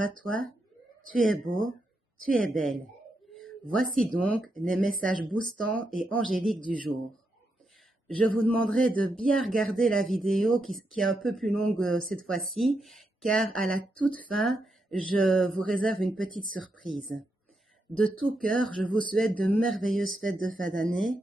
à toi, tu es beau, tu es belle. Voici donc les messages boostants et angéliques du jour. Je vous demanderai de bien regarder la vidéo qui est un peu plus longue cette fois-ci, car à la toute fin, je vous réserve une petite surprise. De tout cœur, je vous souhaite de merveilleuses fêtes de fin d'année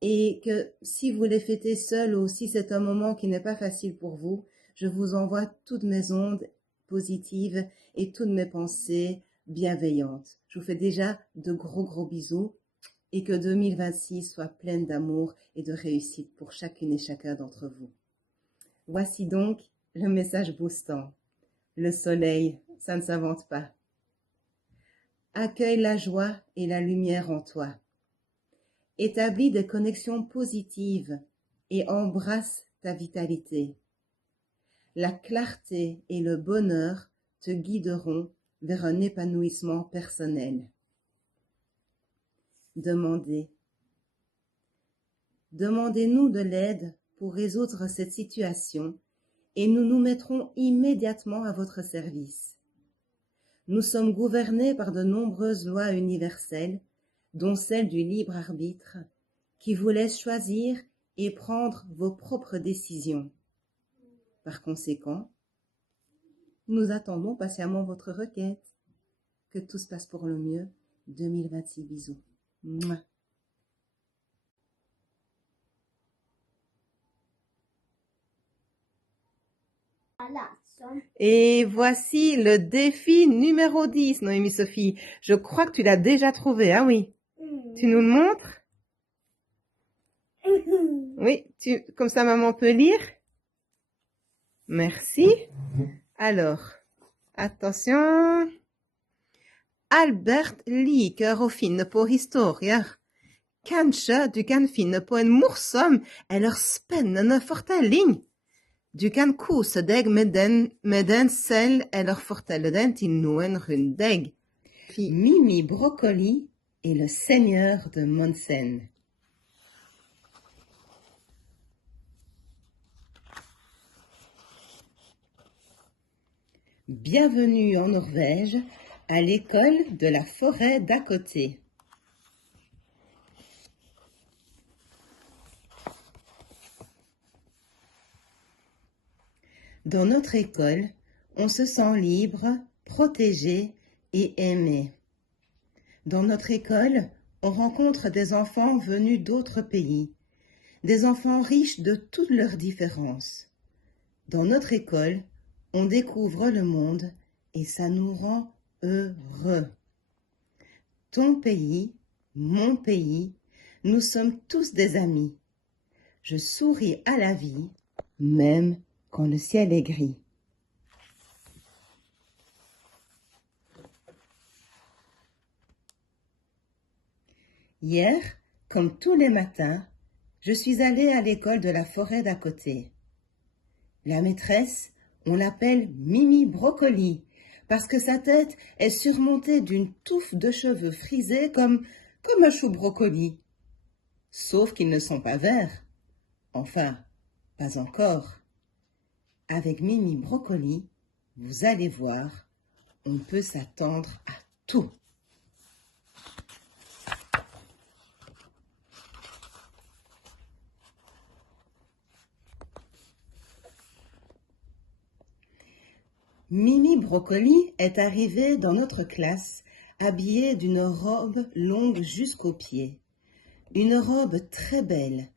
et que si vous les fêtez seul ou si c'est un moment qui n'est pas facile pour vous, je vous envoie toutes mes ondes positives et toutes mes pensées bienveillantes. Je vous fais déjà de gros bisous et que 2026 soit pleine d'amour et de réussite pour chacune et chacun d'entre vous. Voici donc le message boostant. Le soleil, ça ne s'invente pas. Accueille la joie et la lumière en toi. Établis des connexions positives et embrasse ta vitalité. La clarté et le bonheur te guideront vers un épanouissement personnel. Demandez-nous de l'aide pour résoudre cette situation et nous nous mettrons immédiatement à votre service. Nous sommes gouvernés par de nombreuses lois universelles, dont celle du libre arbitre, qui vous laisse choisir et prendre vos propres décisions. Par conséquent, nous attendons patiemment votre requête. Que tout se passe pour le mieux. 2026, bisous. Mouah. Et voici le défi numéro 10, Noémie Sophie. Je crois que tu l'as déjà trouvé, hein, oui? Tu nous le montres? Oui, comme ça maman peut lire. Merci. Alors, attention. Albert liker och finner på historier. Kanskje du kan finne på en morsom eller spennende fortelling. Du kan kose deg med den selv eller fortelle den til noen rundt deg. Mimi Broccoli et le Seigneur de Monsen. Bienvenue en Norvège, à l'école de la forêt d'à côté. Dans notre école, on se sent libre, protégé et aimé. Dans notre école, on rencontre des enfants venus d'autres pays, des enfants riches de toutes leurs différences. Dans notre école, on découvre le monde et ça nous rend heureux. Ton pays, mon pays, nous sommes tous des amis. Je souris à la vie, même quand le ciel est gris. Hier, comme tous les matins, je suis allée à l'école de la forêt d'à côté. La maîtresse, on l'appelle Mimi Broccoli, parce que sa tête est surmontée d'une touffe de cheveux frisés comme un chou brocoli. Sauf qu'ils ne sont pas verts. Enfin, pas encore. Avec Mimi Broccoli, vous allez voir, on peut s'attendre à tout. Mimi Broccoli est arrivée dans notre classe habillée d'une robe longue jusqu'aux pieds. Une robe très belle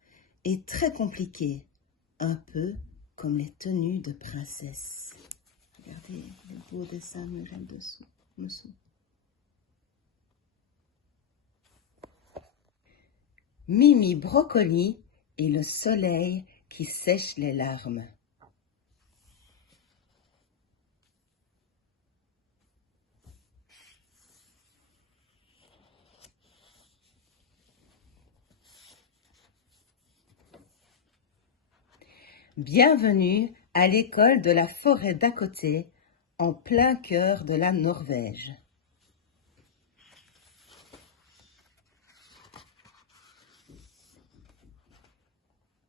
et très compliquée, un peu comme les tenues de princesse. Regardez le beau dessin mural dessous. Mimi Broccoli et le soleil qui sèche les larmes. Bienvenue à l'école de la forêt d'à côté, en plein cœur de la Norvège.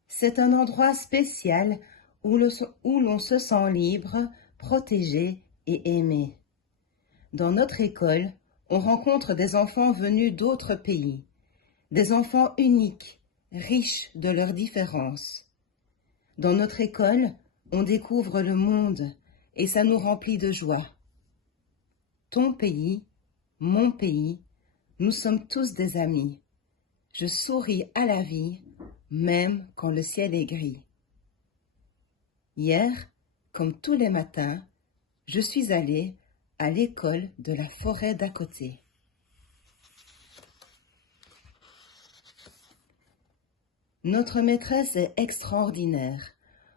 C'est un endroit spécial où l'on se sent libre, protégé et aimé. Dans notre école, on rencontre des enfants venus d'autres pays, des enfants uniques, riches de leurs différences. Dans notre école, on découvre le monde et ça nous remplit de joie. Ton pays, mon pays, nous sommes tous des amis. Je souris à la vie, même quand le ciel est gris. Hier, comme tous les matins, je suis allée à l'école de la forêt d'à côté. Notre maîtresse est extraordinaire.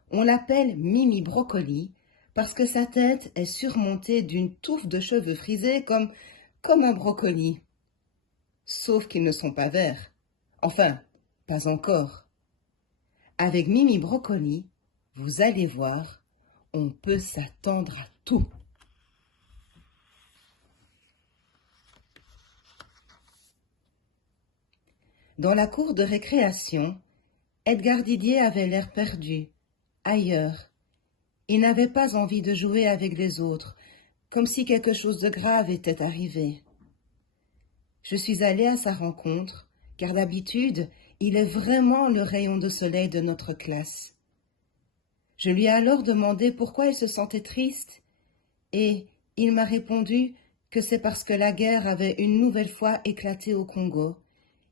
On l'appelle Mimi Brocoli parce que sa tête est surmontée d'une touffe de cheveux frisés comme un brocoli. Sauf qu'ils ne sont pas verts. Enfin, pas encore. Avec Mimi Brocoli, vous allez voir, on peut s'attendre à tout. Dans la cour de récréation, Edgar Didier avait l'air perdu, ailleurs. Il n'avait pas envie de jouer avec les autres, comme si quelque chose de grave était arrivé. Je suis allée à sa rencontre, car d'habitude, il est vraiment le rayon de soleil de notre classe. Je lui ai alors demandé pourquoi il se sentait triste, et il m'a répondu que c'est parce que la guerre avait une nouvelle fois éclaté au Congo,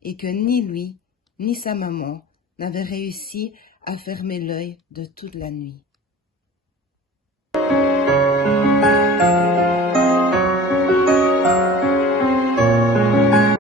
et que ni lui, ni sa maman n'avaient réussi à fermer l'œil de toute la nuit.